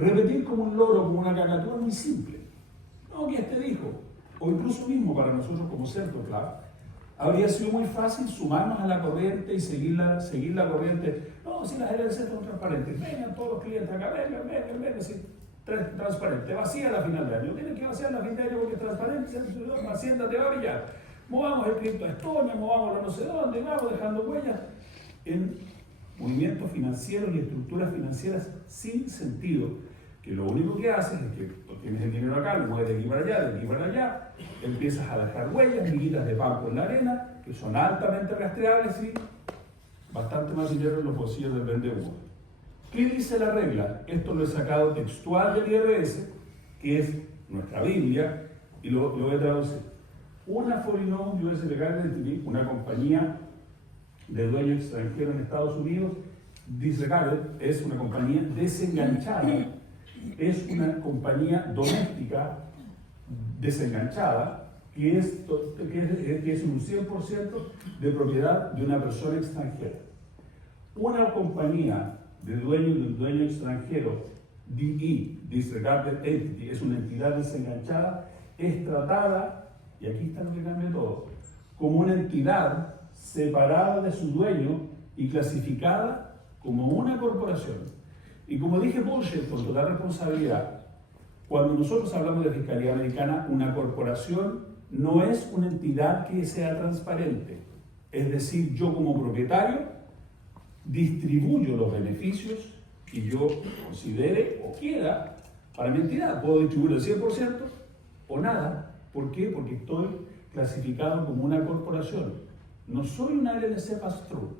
Repetir como un loro, como una cacatúa, es muy simple. No, que este dijo, o incluso mismo para nosotros como Certo Club, habría sido muy fácil sumarnos a la corriente y seguir la corriente. No, si las herencias son transparentes, vengan todos los clientes acá, vengan, sí, transparente. Vacía la final de año, tienen que vaciar la fin de año porque es transparente, Hacienda te va a pillar. Movamos el cripto a Estonia, movamos no sé dónde, vamos dejando huellas en movimientos financieros y estructuras financieras sin sentido, que lo único que haces es que tienes el dinero acá, lo mueves de aquí para allá, empiezas a dejar huellas, miguitas de pan por la arena, que son altamente rastreables y bastante más dinero en los bolsillos del vendedor. ¿Qué dice la regla? Esto lo he sacado textual del IRS, que es nuestra Biblia, y lo voy a traducir. Una foreign owned US legal entity, una compañía de dueño extranjero en Estados Unidos, disregarded, es una compañía desenganchada, es una compañía doméstica desenganchada, que es un 100% de propiedad de una persona extranjera. Una compañía de un dueño extranjero, DE, disregarded entity, es una entidad desenganchada, es tratada, y aquí está lo que cambia todo, como una entidad separada de su dueño y clasificada como una corporación. Y como dije, bullshit, con total responsabilidad, cuando nosotros hablamos de fiscalía americana, una corporación no es una entidad que sea transparente. Es decir, yo como propietario distribuyo los beneficios que yo considere o quiera para mi entidad. Puedo distribuir el 100% o nada. ¿Por qué? Porque estoy clasificado como una corporación. No soy una LLC pass-through.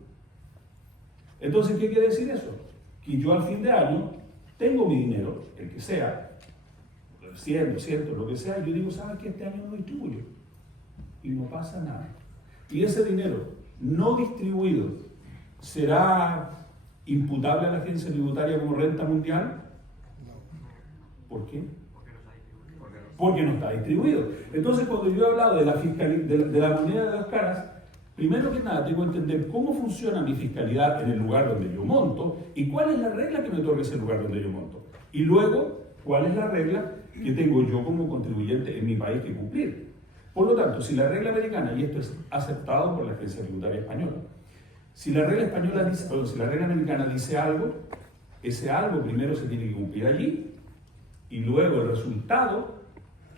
Entonces, ¿qué quiere decir eso? Que yo al fin de año tengo mi dinero, el que sea, 100, 200, lo que sea, y yo digo, ¿sabes qué? Este año no distribuyo. Y no pasa nada. Y ese dinero no distribuido será imputable a la agencia tributaria como renta mundial. ¿Por qué? Porque no está distribuido. Entonces, cuando yo he hablado de la moneda de dos caras, primero que nada tengo que entender cómo funciona mi fiscalidad en el lugar donde yo monto y cuál es la regla que me otorga ese lugar donde yo monto. Y luego, cuál es la regla que tengo yo como contribuyente en mi país que cumplir. Por lo tanto, si la regla americana, y esto es aceptado por la agencia tributaria española, si la regla americana dice algo, ese algo primero se tiene que cumplir allí y luego el resultado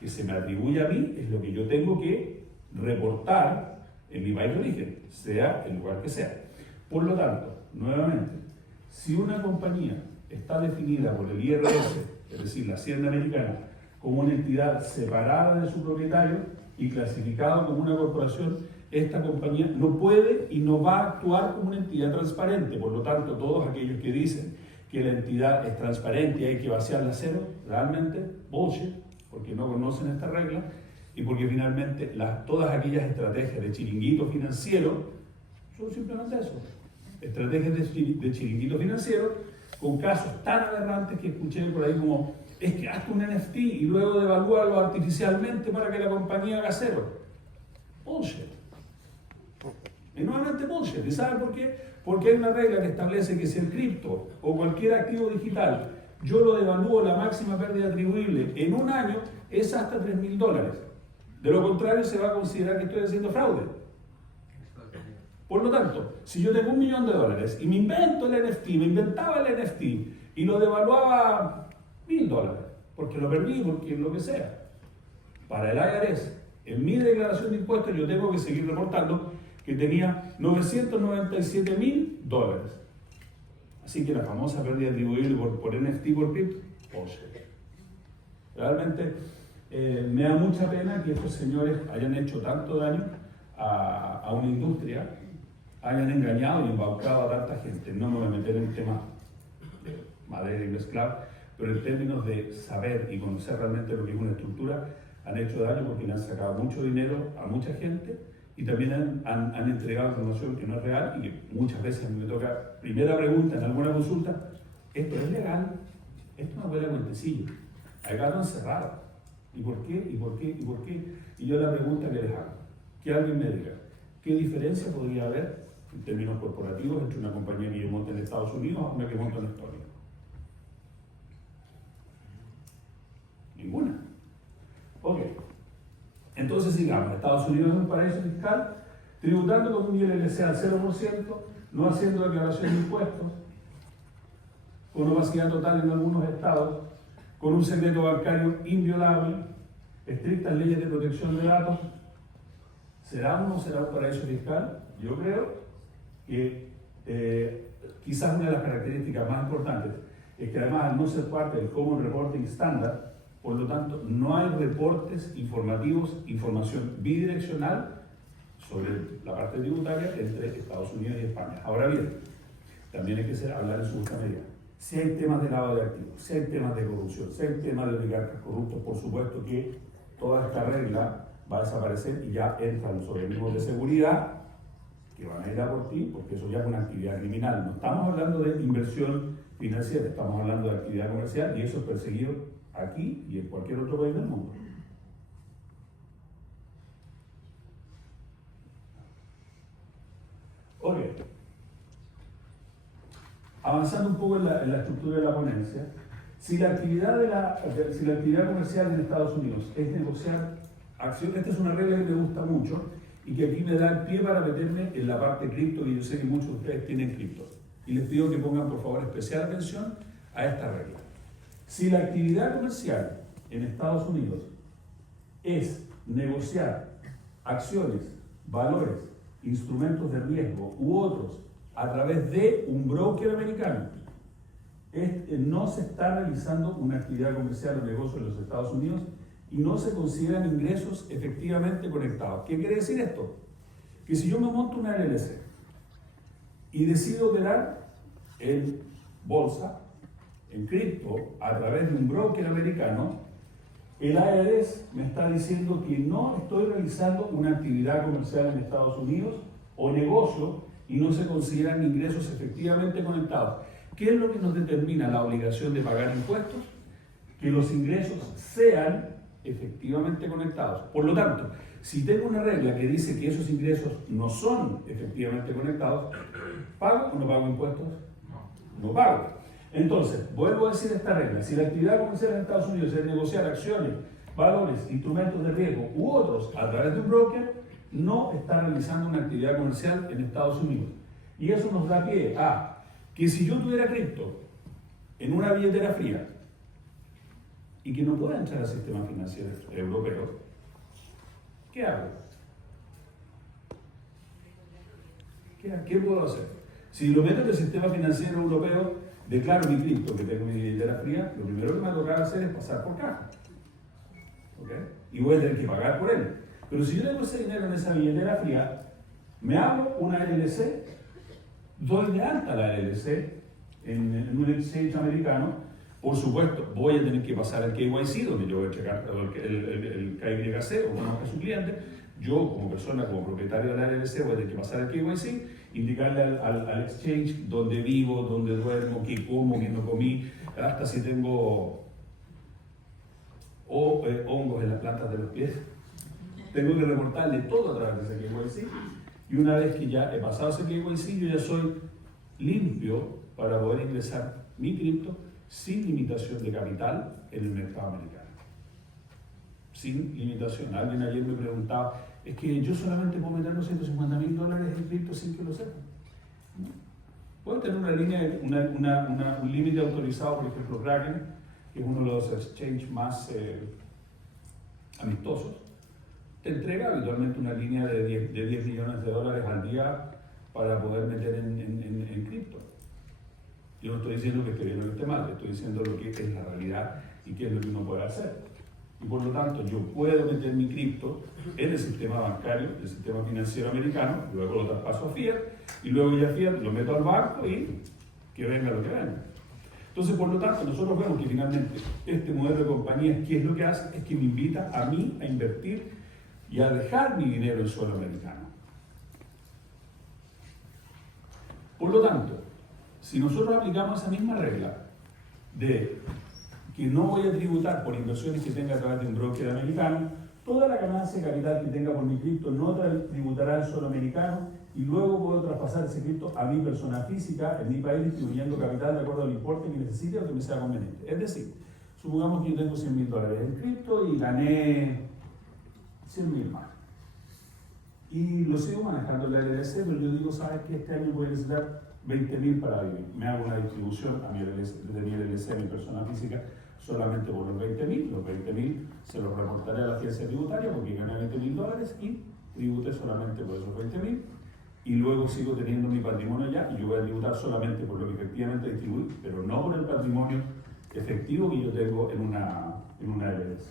que se me atribuye a mí es lo que yo tengo que reportar en mi país de origen, sea el lugar que sea. Por lo tanto, nuevamente, si una compañía está definida por el IRS, es decir, la Hacienda Americana, como una entidad separada de su propietario y clasificada como una corporación, esta compañía no puede y no va a actuar como una entidad transparente. Por lo tanto, todos aquellos que dicen que la entidad es transparente y hay que vaciarla a cero, realmente bullshit, porque no conocen esta regla y porque finalmente todas aquellas estrategias de chiringuito financiero son simplemente eso, estrategias de chiringuito financiero con casos tan aberrantes que escuché por ahí como es que hazte un NFT y luego devalúalo artificialmente para que la compañía haga cero. Bullshit. Y nuevamente bullshit. ¿Y saben por qué? Porque hay una regla que establece que si el cripto o cualquier activo digital yo lo devalúo, la máxima pérdida atribuible en un año es hasta $3.000. De lo contrario, se va a considerar que estoy haciendo fraude. Por lo tanto, si yo tengo $1 millón y me invento el NFT, me inventaba el NFT y lo devaluaba $1.000, porque lo perdí, porque lo que sea, para el IRS, en mi declaración de impuestos yo tengo que seguir reportando que tenía $997.000. Así que la famosa pérdida atribuible por NFT por cripto, realmente me da mucha pena que estos señores hayan hecho tanto daño a una industria, hayan engañado y embaucado a tanta gente. No me voy a meter en temas de madera y mezclar, pero en términos de saber y conocer realmente lo que es una estructura, han hecho daño porque le han sacado mucho dinero a mucha gente y también han entregado información que no es real y que muchas veces a mí me toca, primera pregunta en alguna consulta, ¿esto es legal? Esto no huele a cuentecillo. Acá lo han cerrado. ¿Y por qué? ¿Y por qué? ¿Y por qué? Y yo la pregunta que les hago, que alguien me diga, ¿qué diferencia podría haber en términos corporativos entre una compañía que yo monte en Estados Unidos y una que monto en Estonia? Entonces, digamos, Estados Unidos es un paraíso fiscal, tributando con un ILC al 0%, no haciendo declaración de impuestos, con opacidad total en algunos estados, con un secreto bancario inviolable, estrictas leyes de protección de datos. ¿Será o no será un paraíso fiscal? Yo creo que quizás una de las características más importantes es que además al no ser parte del Common Reporting Standard, por lo tanto no hay reportes informativos, información bidireccional sobre la parte tributaria entre Estados Unidos y España. Ahora bien, también hay que hablar en su justa medida. Si hay temas de lavado de activos, si hay temas de corrupción, si hay temas de oligarcas corruptos, por supuesto que toda esta regla va a desaparecer y ya entran los organismos de seguridad que van a ir a por ti, porque eso ya es una actividad criminal. No estamos hablando de inversión financiera, estamos hablando de actividad comercial y eso es perseguido aquí y en cualquier otro país del mundo. Ok. Avanzando un poco en la estructura de la ponencia, si la actividad comercial en Estados Unidos es negociar acciones, esta es una regla que me gusta mucho y que aquí me da el pie para meterme en la parte cripto, y yo sé que muchos de ustedes tienen cripto. Y les pido que pongan por favor especial atención a esta regla. Si la actividad comercial en Estados Unidos es negociar acciones, valores, instrumentos de riesgo u otros a través de un broker americano, no se está realizando una actividad comercial o negocio en los Estados Unidos y no se consideran ingresos efectivamente conectados. ¿Qué quiere decir esto? Que si yo me monto una LLC y decido operar en bolsa, en cripto, a través de un broker americano, el IRS me está diciendo que no estoy realizando una actividad comercial en Estados Unidos o negocio y no se consideran ingresos efectivamente conectados. ¿Qué es lo que nos determina la obligación de pagar impuestos? Que los ingresos sean efectivamente conectados. Por lo tanto, si tengo una regla que dice que esos ingresos no son efectivamente conectados, ¿pago o no pago impuestos? No pago. Entonces, vuelvo a decir esta regla: si la actividad comercial en Estados Unidos es negociar acciones, valores, instrumentos de riesgo u otros a través de un broker, no está realizando una actividad comercial en Estados Unidos. Y eso nos da pie a que si yo tuviera cripto en una billetera fría y que no pueda entrar al sistema financiero europeo, ¿qué hago? ¿Qué puedo hacer? Si lo meto en el sistema financiero europeo, declaro mi cripto que tengo en mi billetera fría, lo primero que me va a tocar hacer es pasar por caja. ¿Okay? Y voy a tener que pagar por él. Pero si yo tengo ese dinero en esa billetera fría, me abro una LLC, doy de alta la LLC en un exchange americano. Por supuesto, voy a tener que pasar el KYC, donde yo voy a checar el KYC o conozca a su cliente. Yo, como persona, como propietario de la LLC, voy a tener que pasar el KYC, indicarle al exchange dónde vivo, dónde duermo, qué como, qué no comí, hasta si tengo hongos en las plantas de los pies. Tengo que reportarle todo a través de ese KYC. Y una vez que ya he pasado ese KYC, yo ya soy limpio para poder ingresar mi cripto sin limitación de capital en el mercado americano. Sin limitación. Alguien ayer me preguntaba, es que yo solamente puedo meter los $150,000 en cripto sin que lo sepa. ¿No? Puedo tener una línea, un límite autorizado, por ejemplo, Kraken, que es uno de los exchanges más amistosos. Te entrega habitualmente una línea de 10 millones de dólares al día para poder meter en cripto. Yo no estoy diciendo que esté bien o que esté mal, estoy diciendo lo que es la realidad y qué es lo que uno puede hacer. Y por lo tanto, yo puedo meter mi cripto en el sistema bancario, el sistema financiero americano, luego lo traspaso a Fiat, y luego ya Fiat lo meto al banco y que venga lo que venga. Entonces, por lo tanto, nosotros vemos que finalmente este modelo de compañías, ¿qué es lo que hace? Es que me invita a mí a invertir y a dejar mi dinero en suelo americano. Por lo tanto, si nosotros aplicamos esa misma regla de que no voy a tributar por inversiones que tenga a través de un broker americano, toda la ganancia de capital que tenga por mi cripto no tributará el suelo americano y luego puedo traspasar ese cripto a mi persona física en mi país distribuyendo capital de acuerdo al importe que necesite o que me sea conveniente. Es decir, supongamos que yo tengo $100,000 en cripto y gané 100.000 más. Y lo sigo manejando la LLC, pero yo digo, ¿sabes qué? Este año voy a necesitar 20.000 para vivir. Me hago una distribución a mi LLC, de mi LLC a mi persona física solamente por los 20.000. Los 20.000 se los reportaré a la agencia tributaria porque gané $20.000 y tribute solamente por esos 20.000. Y luego sigo teniendo mi patrimonio ya y yo voy a tributar solamente por lo que efectivamente distribuí, pero no por el patrimonio efectivo que yo tengo en una LLC.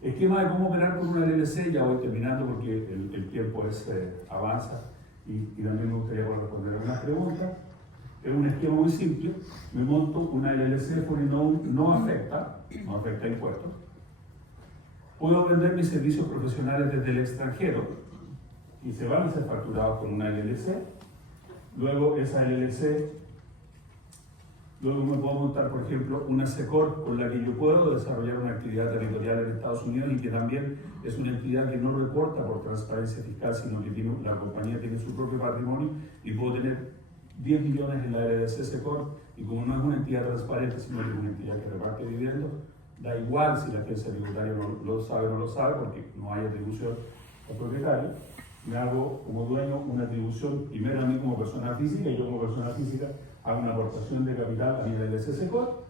Esquema de cómo operar con una LLC, ya voy terminando porque el tiempo avanza y también me gustaría poder responder algunas preguntas. Es un esquema muy simple, me monto una LLC, no afecta impuestos. Puedo vender mis servicios profesionales desde el extranjero y se van a ser facturados con una LLC. Luego esa LLC, luego me puedo montar, por ejemplo, una SECOR con la que yo puedo desarrollar una actividad territorial en Estados Unidos y que también es una entidad que no reporta por transparencia fiscal, sino que la compañía tiene su propio patrimonio y puedo tener 10 millones en la LLC SECOR y como no es una entidad transparente, sino que es una entidad que reparte dividendos, da igual si la agencia tributaria lo sabe o no lo sabe, porque no hay atribución al propietario. Me hago como dueño una atribución primero a mí como persona física y yo como persona física hago una aportación de capital a mi LLC SECOR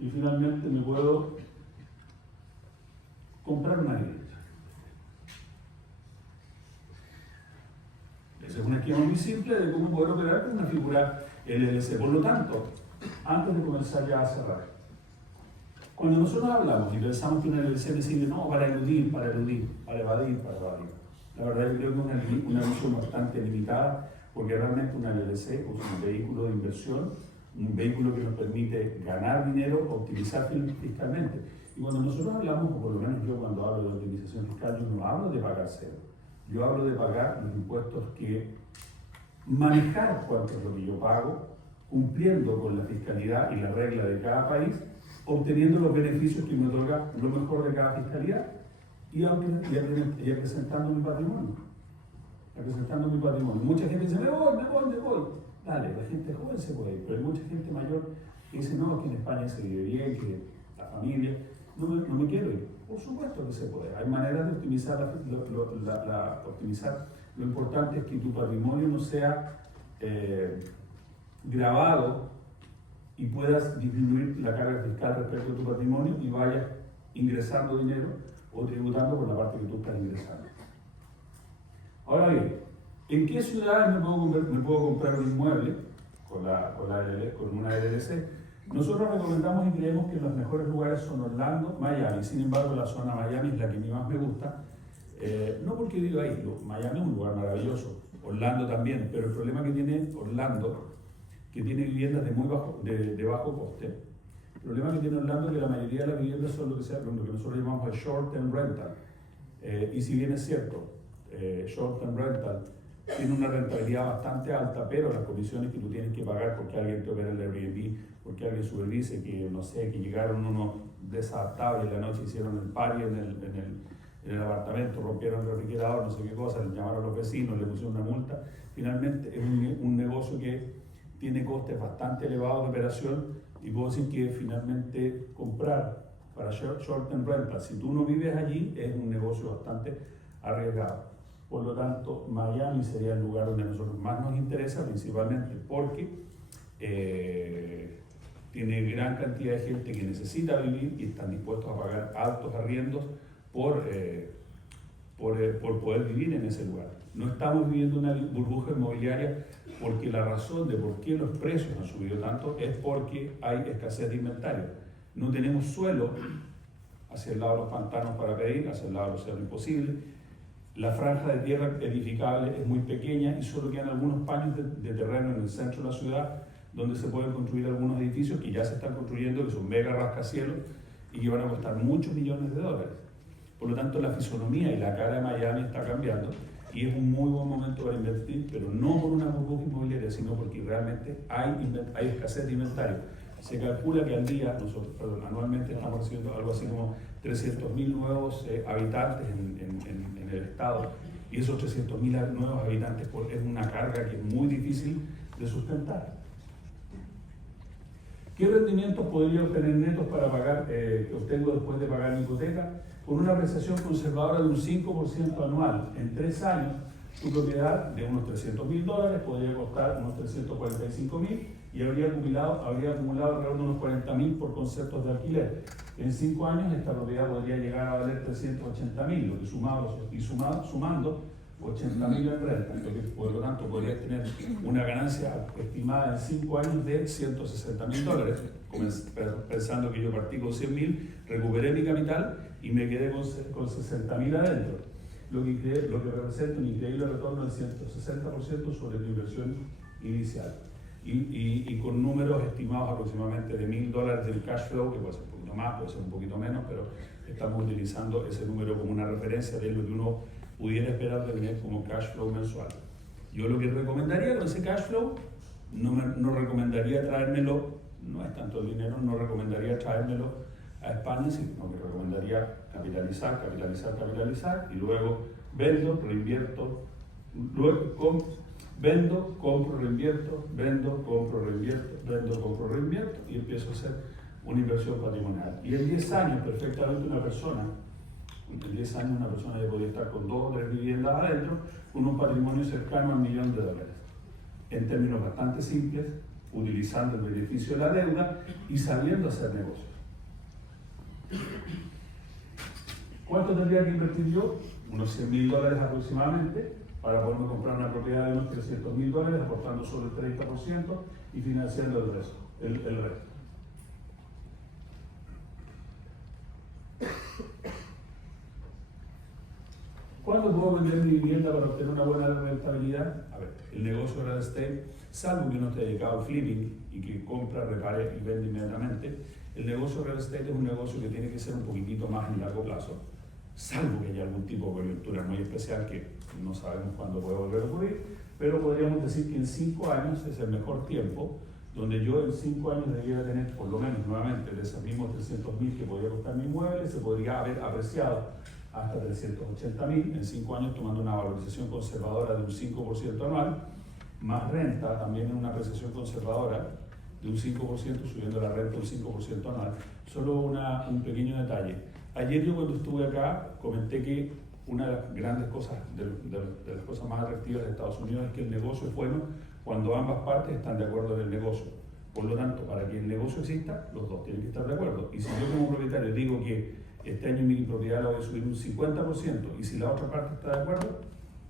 y finalmente me puedo comprar una vivienda. Ese es un esquema muy simple de cómo poder operar con una figura LLC. Por lo tanto, antes de comenzar ya a cerrar, cuando nosotros hablamos y pensamos que una LLC me sirve no para eludir, para evadir. La verdad yo creo que es una visión bastante limitada porque realmente una LLC es un vehículo de inversión, un vehículo que nos permite ganar dinero, optimizar fiscalmente. Y cuando nosotros hablamos, o por lo menos yo cuando hablo de optimización fiscal, yo no hablo de pagar cero. Yo hablo de pagar los impuestos que manejar cuánto es lo que yo pago, cumpliendo con la fiscalidad y la regla de cada país, obteniendo los beneficios que me otorga lo mejor de cada fiscalidad y presentando mi patrimonio. Mucha gente dice, me voy. Dale, la gente joven se puede ir, pero hay mucha gente mayor que dice, no, que en España se vive bien, que la familia, no me quiero ir. Por supuesto que se puede. Hay maneras de optimizar optimizar. Lo importante es que tu patrimonio no sea gravado y puedas disminuir la carga fiscal respecto a tu patrimonio y vayas ingresando dinero o tributando por la parte que tú estás ingresando. Ahora bien, ¿en qué ciudades me puedo comprar un inmueble con una LLC? Nosotros recomendamos y creemos que los mejores lugares son Orlando, Miami. Sin embargo, la zona Miami es la que a mí más me gusta. No porque vivo ahí, Miami es un lugar maravilloso, Orlando también, pero el problema que tiene Orlando, que tiene viviendas de bajo coste, el problema que tiene Orlando es que la mayoría de las viviendas son lo que nosotros llamamos el short term rental. Y si bien es cierto, short term rental tiene una rentabilidad bastante alta, pero las comisiones que tú tienes que pagar porque alguien te opera el Airbnb, porque alguien supervise que, no sé, que llegaron unos desadaptables la noche, hicieron el party en el apartamento, rompieron el refrigerador, no sé qué cosa, le llamaron a los vecinos, le pusieron una multa. Finalmente es un negocio que tiene costes bastante elevados de operación y puedo decir que finalmente comprar para short term rental, si tú no vives allí, es un negocio bastante arriesgado. Por lo tanto, Miami sería el lugar donde a nosotros más nos interesa, principalmente porque tiene gran cantidad de gente que necesita vivir y están dispuestos a pagar altos arriendos por poder vivir en ese lugar. No estamos viviendo una burbuja inmobiliaria porque la razón de por qué los precios han subido tanto es porque hay escasez de inventario. No tenemos suelo hacia el lado de los pantanos para pedir, hacia el lado de los cerros imposible. La franja de tierra edificable es muy pequeña y solo quedan algunos paños de terreno en el centro de la ciudad donde se pueden construir algunos edificios que ya se están construyendo, que son mega rascacielos y que van a costar muchos millones de dólares. Por lo tanto, la fisonomía y la cara de Miami está cambiando y es un muy buen momento para invertir, pero no por una burbuja inmobiliaria, sino porque realmente hay escasez de inventario. Se calcula que anualmente estamos recibiendo algo así como 300.000 nuevos habitantes en el estado, y esos 300.000 nuevos habitantes es una carga que es muy difícil de sustentar. ¿Qué rendimientos podría obtener netos para pagar, que obtengo después de pagar mi hipoteca? Con una apreciación conservadora de un 5% anual en 3 años, tu propiedad de unos $300.000 podría costar unos $345.000 y habría acumulado alrededor de unos $40.000 por conceptos de alquiler. En 5 años esta propiedad podría llegar a valer $380.000, lo que sumando $80.000 en renta, lo que por lo tanto podría tener una ganancia estimada en 5 años de $160.000, pensando que yo partí con 100.000, recuperé mi capital y me quedé con 60.000 adentro, lo que representa un increíble retorno del 160% sobre tu inversión inicial. Y con números estimados aproximadamente de $1.000 del cash flow, que puede ser un poquito más, puede ser un poquito menos, pero estamos utilizando ese número como una referencia de lo que uno pudiera esperar de tener como cash flow mensual. Yo lo que recomendaría con ese cash flow, no recomendaría traérmelo, no es tanto el dinero, no recomendaría traérmelo a España, sino que recomendaría capitalizar y luego vendo, reinvierto, vendo, compro, reinvierto, vendo, compro, reinvierto y empiezo a hacer una inversión patrimonial. Y en 10 años perfectamente en 10 años una persona ya podría estar con 2 o 3 viviendas adentro, con un patrimonio cercano al $1.000.000, en términos bastante simples, utilizando el beneficio de la deuda y sabiendo hacer negocios. ¿Cuánto tendría que invertir yo? Unos $100.000 aproximadamente, para poderme comprar una propiedad de unos $300.000, aportando solo el 30% y financiando el resto. ¿Cuándo puedo vender mi vivienda para obtener una buena rentabilidad? A ver, el negocio de real estate, salvo que uno esté dedicado al flipping y que compra, repare y vende inmediatamente, el negocio de real estate es un negocio que tiene que ser un poquitito más en largo plazo, salvo que haya algún tipo de coyuntura muy especial que no sabemos cuándo puede volver a ocurrir, pero podríamos decir que en 5 años es el mejor tiempo, donde yo en 5 años debiera tener, por lo menos nuevamente, de esos mismos $300.000 que podría costar mi inmueble, se podría haber apreciado hasta $380.000 en 5 años, tomando una valorización conservadora de un 5% anual, más renta, también en una apreciación conservadora de un 5%, subiendo la renta un 5% anual. Solo un pequeño detalle. Ayer yo cuando estuve acá comenté que una de las grandes cosas, de las cosas más atractivas de Estados Unidos es que el negocio es bueno cuando ambas partes están de acuerdo en el negocio. Por lo tanto, para que el negocio exista, los dos tienen que estar de acuerdo. Y si yo como propietario digo que este año mi propiedad la voy a subir un 50% y si la otra parte está de acuerdo,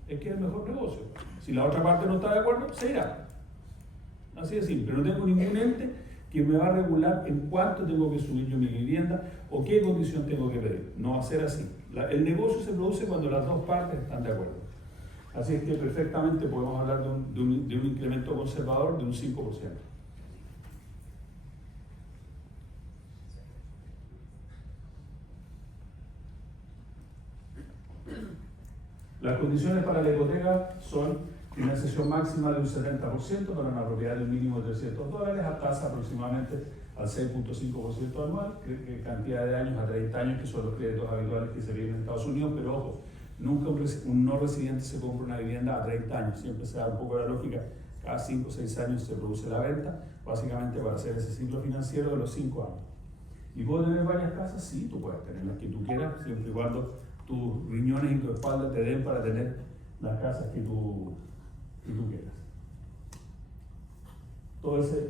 es que es el mejor negocio. Si la otra parte no está de acuerdo, se irá. Así de simple. No tengo ningún ente que me va a regular en cuánto tengo que subir yo mi vivienda o qué condición tengo que pedir. No va a ser así. El negocio se produce cuando las dos partes están de acuerdo. Así es que perfectamente podemos hablar de un incremento conservador de un 5%. Las condiciones para la hipoteca son financiación máxima de un 70% para una propiedad de un mínimo de $300 a tasa aproximadamente al 6.5% anual, que cantidad de años a 30 años, que son los créditos habituales que se viven en Estados Unidos, pero ojo, nunca un no residente se compra una vivienda a 30 años, siempre se da un poco la lógica, cada 5 o 6 años se produce la venta, básicamente para hacer ese ciclo financiero de los 5 años. ¿Y puedo tener varias casas? Sí, tú puedes tener las que tú quieras, siempre y cuando tus riñones y tu espalda te den para tener las casas que tú quieras. Todo este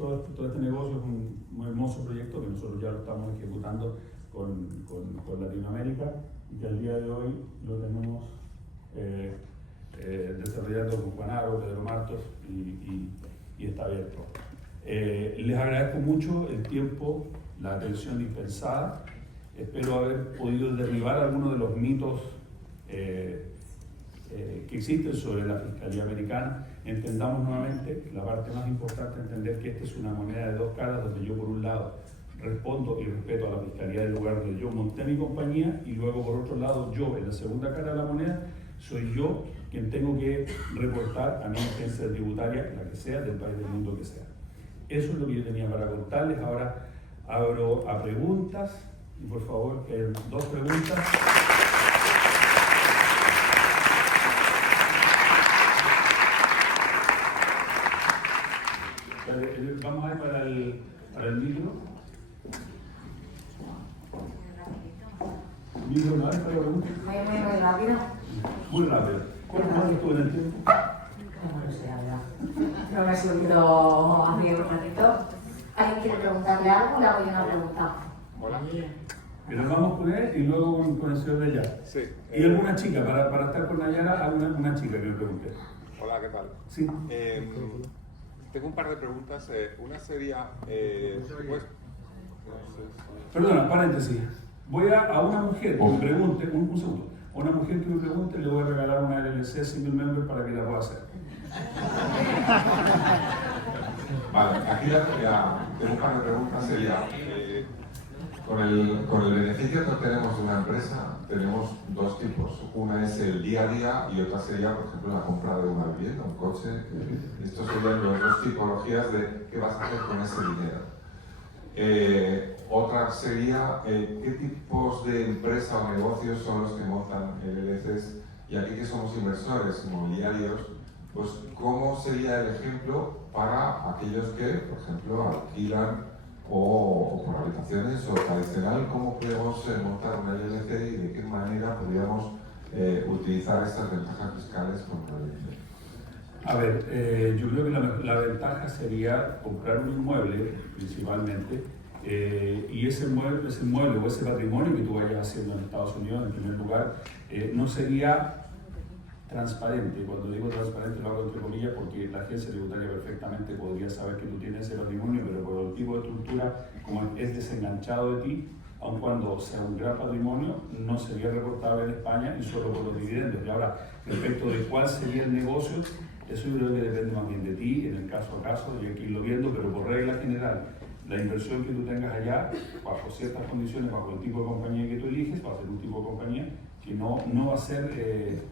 negocio es un hermoso proyecto que nosotros ya lo estamos ejecutando con Latinoamérica y que al día de hoy lo tenemos desarrollando con Juan Aro, Pedro Martos y está abierto. Les agradezco mucho el tiempo, la atención dispensada. Espero haber podido derribar algunos de los mitos que existen sobre la Fiscalía Americana. Entendamos nuevamente la parte más importante, entender que esta es una moneda de dos caras, donde yo por un lado respondo y respeto a la Fiscalía del lugar donde yo monté mi compañía y luego por otro lado yo, en la segunda cara de la moneda, soy yo quien tengo que reportar a mi agencia tributaria, la que sea, del país del mundo que sea. Eso es lo que yo tenía para contarles. Ahora abro a preguntas y por favor, que hayan 2 preguntas. Vamos a ir para el Para el micro. Micro, ¿no? ¿Para la pregunta? Muy rápido. Muy rápido. ¿Cuánto estuvo en el tiempo? No lo sé, la verdad. No me he subido hace un ratito. ¿Alguien quiere preguntarle algo? Le hago yo una pregunta. Hola. Pero vamos con él y luego con el señor de allá. Sí. Y alguna chica, para estar con Nayara, una chica que me pregunte. Hola, ¿qué tal? Sí. Tengo un par de preguntas. Una sería, pues, Perdona, paréntesis. Voy a una mujer que me pregunte, un segundo, a una mujer que me pregunte le voy a regalar una LLC Single Member para que la pueda hacer. Vale, aquí tengo un par de preguntas. Sería, con el beneficio que obtenemos de una empresa, tenemos dos tipos. Una es el día a día y otra sería, por ejemplo, la compra de una vivienda, un coche. Estos serían las dos tipologías de qué vas a hacer con ese dinero. Otra sería, ¿qué tipos de empresa o negocios son los que montan LLCs? Y aquí que somos inversores inmobiliarios, pues ¿cómo sería el ejemplo para aquellos que, por ejemplo, alquilan o por habitaciones o tradicional? ¿Cómo podemos montar una LLC y de qué manera podríamos utilizar estas ventajas fiscales con una LLC? A ver, yo creo que la ventaja sería comprar un inmueble principalmente y ese inmueble o ese patrimonio que tú vayas haciendo en Estados Unidos, en primer lugar, no sería transparente. Cuando digo transparente lo hago entre comillas porque la agencia tributaria perfectamente podría saber que tú tienes ese patrimonio, pero por el tipo de estructura, como es desenganchado de ti, aun cuando sea un gran patrimonio, no sería reportable en España y solo por los dividendos. Y ahora, respecto de cuál sería el negocio, eso yo creo que depende más bien de ti, en el caso a caso, y hay que irlo viendo, pero por regla general, la inversión que tú tengas allá, bajo ciertas condiciones, bajo el tipo de compañía que tú eliges, va a ser un tipo de compañía que no va a ser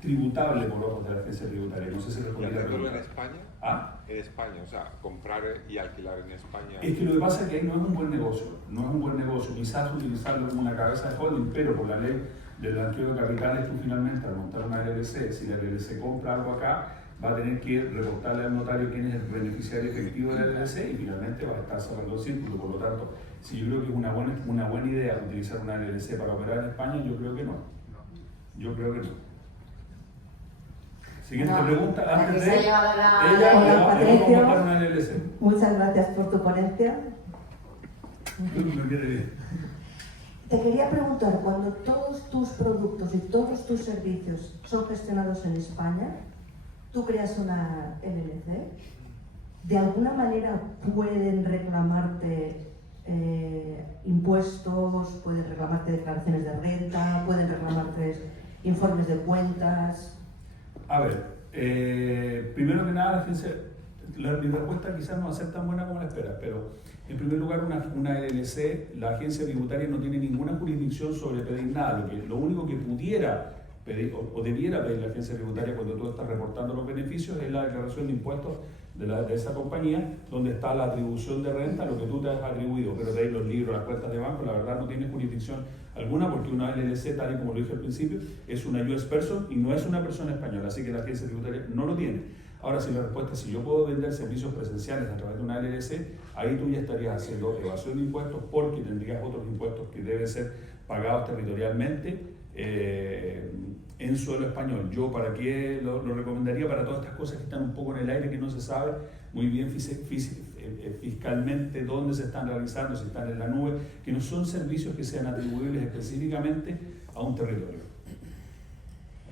tributable por ojos de la agencia tributaria. No sé si ¿Y hacerlo en España? ¿Ah? En España, o sea, comprar y alquilar en España. Es que lo que pasa es que ahí no es un buen negocio, no es un buen negocio. Quizás utilizarlo como una cabeza de holding, pero por la ley del blanqueo de capitales, tú finalmente al montar una LLC, si la LLC compra algo acá, va a tener que reportarle al notario quién es el beneficiario efectivo de la LLC y finalmente va a estar cerrando el círculo. Por lo tanto, si yo creo que es una buena idea utilizar una LLC para operar en España, yo creo que no. Yo creo que no. Siguiente pregunta, antes de ella le vamos a montar una LLC. Muchas gracias por tu ponencia. Te quería preguntar, cuando todos tus productos y todos tus servicios son gestionados en España, tú creas una LLC, ¿de alguna manera pueden reclamarte impuestos, pueden reclamarte declaraciones de renta, pueden reclamarte informes de cuentas? A ver, primero que nada, mi respuesta quizás no va a ser tan buena como la esperas, pero en primer lugar, una LLC, la agencia tributaria no tiene ninguna jurisdicción sobre pedir nada. Lo único que pudiera pedir o debiera pedir la agencia tributaria cuando tú estás reportando los beneficios es la declaración de impuestos de esa compañía, donde está la atribución de renta, lo que tú te has atribuido, pero de ahí los libros, las cuentas de banco, la verdad no tiene jurisdicción alguna porque una LLC, tal y como lo dije al principio, es una US person y no es una persona española, así que la agencia tributaria no lo tiene. Ahora, si la respuesta es si yo puedo vender servicios presenciales a través de una LLC, ahí tú ya estarías haciendo evasión de impuestos porque tendrías otros impuestos que deben ser pagados territorialmente en suelo español. Yo, ¿para qué lo recomendaría? Para todas estas cosas que están un poco en el aire, que no se sabe muy bien fiscalmente dónde se están realizando, si están en la nube, que no son servicios que sean atribuibles específicamente a un territorio.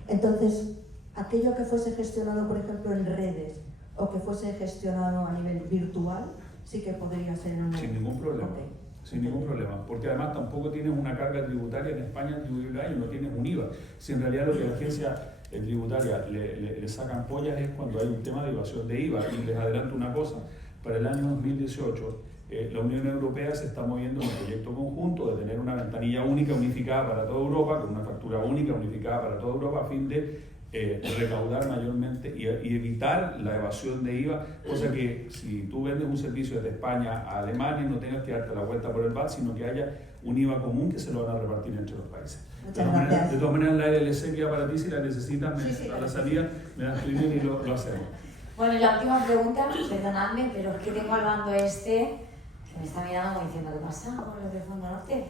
Entonces, aquello que fuese gestionado, por ejemplo, en redes o que fuese gestionado a nivel virtual, sí que podría ser en una... Sin ningún problema. Okay. Sin ningún problema, porque además tampoco tienes una carga tributaria en España atribuible a ello, no tienes un IVA. Si en realidad lo que la agencia tributaria le sacan pollas es cuando hay un tema de evasión de IVA. Y les adelanto una cosa, para el año 2018 la Unión Europea se está moviendo en un proyecto conjunto de tener una ventanilla única unificada para toda Europa, con una factura única unificada para toda Europa a fin de recaudar mayormente y evitar la evasión de IVA, cosa que si tú vendes un servicio desde España a Alemania no tengas que darte la vuelta por el VAT, sino que haya un IVA común que se lo van a repartir entre los países. De todas maneras, la LLC queda para ti, si la necesitas, a la salida me das tu email y lo hacemos. Bueno, y la última pregunta, perdonadme, pero es que tengo al bando está mirando como diciendo, ¿qué pasa con los de Fondo Norte?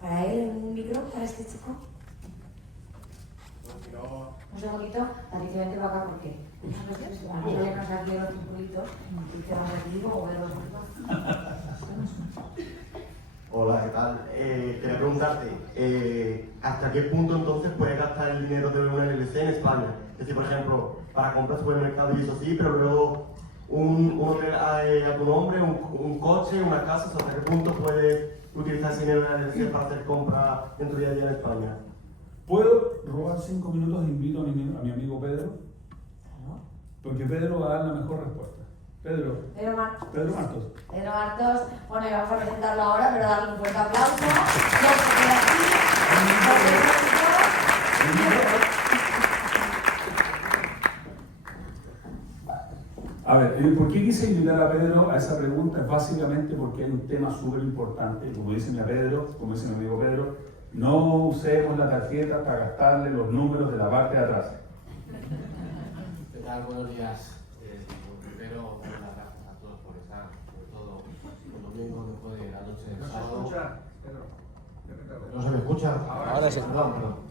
¿Para él un micro, para este chico? Un segundito, Patricia, vente para acá porque a mí le pasa aquí los circulitos y te vas aquí como ver los Hola, ¿qué tal? Quería preguntarte, ¿hasta qué punto entonces puedes gastar el dinero de una LLC en España? Es decir, por ejemplo, para comprar supermercado y eso sí, pero luego un hotel a tu nombre, un coche, una casa, ¿hasta qué punto puedes utilizar ese dinero en la LLC para hacer compras en tu día a día en España? ¿Puedo robar 5 minutos e invito a mi amigo Pedro? Porque Pedro va a dar la mejor respuesta. Pedro Martos. Pedro Martos, bueno, y vamos a presentarlo ahora, pero darle un fuerte aplauso. Ya se queda aquí. A ver, ¿por qué quise invitar a Pedro a esa pregunta? Es básicamente porque hay un tema súper importante. Como dice mi amigo Pedro, no usemos la tarjeta para gastarle los números de la parte de atrás. ¿Qué tal? Buenos días. Primero, dar las gracias a todos por estar, sobre todo el domingo después de la noche del sábado. ¿No se me escucha? Ahora sí. Perdón.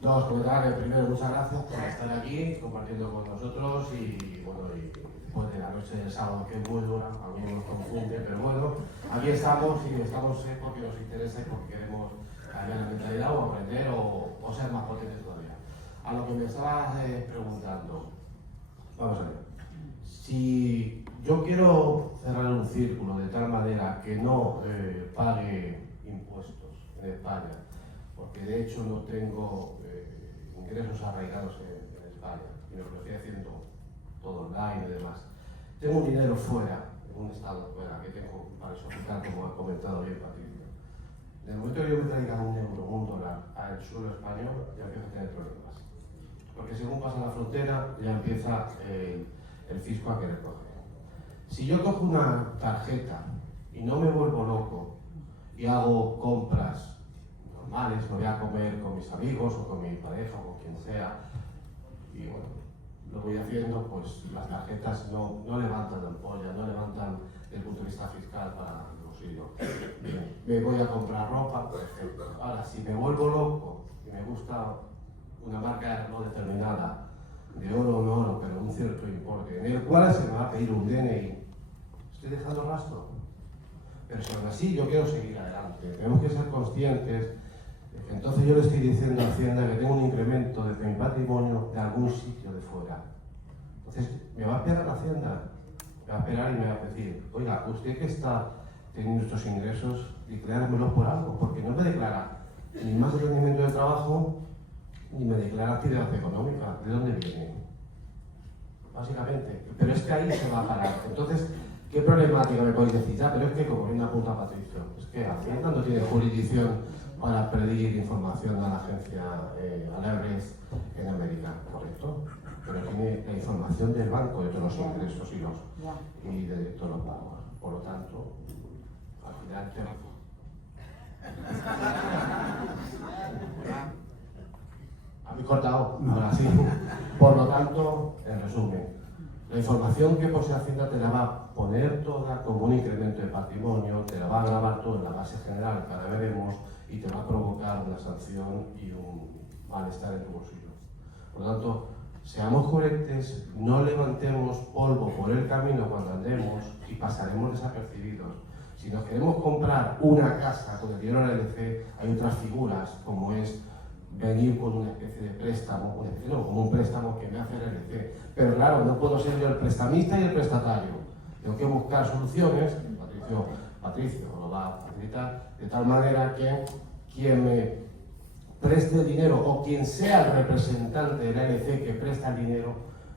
Dos, comentar primero, muchas gracias por estar aquí compartiendo con nosotros y bueno, y después de la noche del sábado, que es muy dura, a mí nos confunde, pero bueno, aquí estamos y estamos porque nos interesa y porque queremos cambiar la mentalidad o aprender o ser más potentes todavía. A lo que me estabas preguntando, vamos a ver, si yo quiero cerrar un círculo de tal manera que no pague impuestos en España, porque de hecho no tengo ingresos arraigados en España, y lo estoy haciendo todo online y demás, tengo un dinero fuera, en un estado fuera, que tengo para soportar, como ha comentado bien Patricia. En el momento que yo me traiga un euro o un dólar al suelo español, ya empiezo a tener problemas. Porque según pasa la frontera, ya empieza el fisco a querer coger. Si yo cojo una tarjeta y no me vuelvo loco y hago compras normales, me voy a comer con mis amigos o con mi pareja o con quien sea, y bueno, lo voy haciendo, pues las tarjetas no levantan la ampolla, no levantan desde el punto de vista fiscal para el bolsillo. Me voy a comprar ropa, perfecto. Ahora, si me vuelvo loco y me gusta una marca de reloj determinada, de oro o no oro, pero un cierto importe, en el cual se me va a pedir un DNI, ¿estoy dejando rastro? Pero si aún así yo quiero seguir adelante, tenemos que ser conscientes de que entonces yo le estoy diciendo a Hacienda que tengo un incremento de mi patrimonio de algún sitio de fuera. Entonces, me va a esperar la Hacienda, me va a esperar y me va a decir, oiga, usted que está teniendo estos ingresos, decláramelos por algo, porque no me declara ni más de rendimiento de trabajo, ni me declara actividad económica. ¿De dónde viene? Básicamente. Pero es que ahí se va a parar. Entonces, ¿qué problemática me podéis decir? Ya, pero es que, como bien apunta Patricio, es que Hacienda no tiene jurisdicción para pedir información a la agencia, a la IRS en América, ¿correcto? Pero tiene la información del banco de todos los ingresos y de todos los pagos. Por lo tanto, al final ¿habéis cortado? Ahora sí. Por lo tanto, en resumen, la información que posee Hacienda te la va a poner toda como un incremento de patrimonio, te la va a grabar toda en la base general que ahora veremos y te va a provocar una sanción y un malestar en tu bolsillo. Por lo tanto, seamos coherentes, no levantemos polvo por el camino cuando andemos y pasaremos desapercibidos. Si nos queremos comprar una casa con el dinero de la LC, hay otras figuras como es venir con una especie de préstamo, como un préstamo que me hace el LC. Pero claro, no puedo ser yo el prestamista y el prestatario. Tengo que buscar soluciones, Patricio lo va a facilitar, de tal manera que quien me preste el dinero o quien sea el representante de la LC que presta el dinero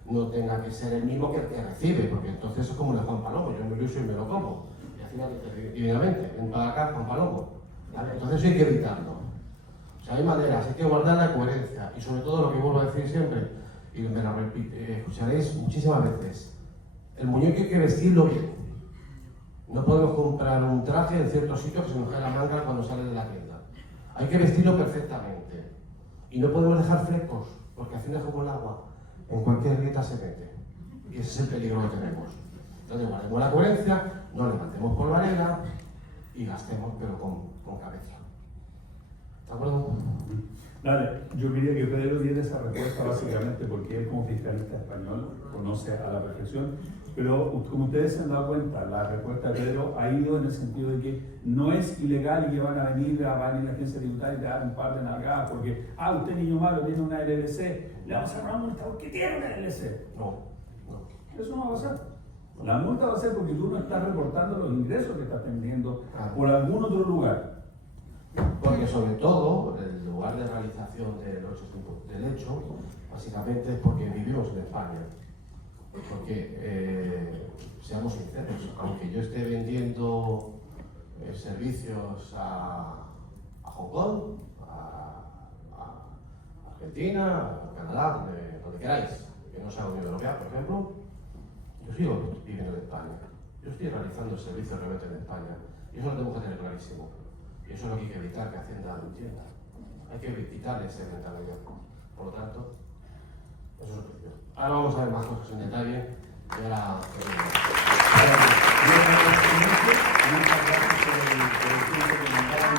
no tenga que ser el mismo que el que recibe, porque entonces es como el de Juan Palomo, yo me lo uso y me lo como. Y al final, divinamente, ven para acá Juan Palomo. ¿Vale? Entonces hay que evitarlo. O sea, hay maneras, hay que guardar la coherencia y sobre todo lo que vuelvo a decir siempre, y me lo escucharéis muchísimas veces, el muñeco hay que vestirlo bien. No podemos comprar un traje en ciertos sitios que se nos cae la manga cuando sale de la tienda. Hay que vestirlo perfectamente. Y no podemos dejar flecos, porque Hacienda es como el agua. En cualquier grieta se mete. Y ese es el peligro que tenemos. Entonces, guardemos la coherencia, no levantemos polvareda y gastemos, pero con cabeza. ¿De acuerdo? Dale, yo quería que Pedro diera esa respuesta básicamente porque él como fiscalista español conoce a la perfección, pero como ustedes se han dado cuenta, la respuesta de Pedro ha ido en el sentido de que no es ilegal y que van a venir la agencia tributaria y te dar un par de nalgadas porque, usted niño malo tiene una LLC, le vamos a dar una multa porque tiene una LLC. No. Eso no va a pasar. La multa va a ser porque tú no estás reportando los ingresos que estás teniendo Claro. por algún otro lugar. Porque sobre todo, el lugar de realización del hecho, básicamente es porque vivimos en España. Porque, seamos sinceros, aunque yo esté vendiendo servicios a Hong Kong, a Argentina, a Canadá, donde queráis, que no sea la Unión Europea, por ejemplo, yo sigo viviendo en España. Yo estoy realizando el servicio realmente en España. Y eso lo tengo que tener clarísimo. Y eso es lo que hay que evitar que Hacienda lo entienda. Hay que quitarle ese mentalidad. Por lo tanto, eso es lo que digo. Ahora vamos a ver más cosas en detalle. Y ahora... Muchas gracias por el tiempo que me han dado.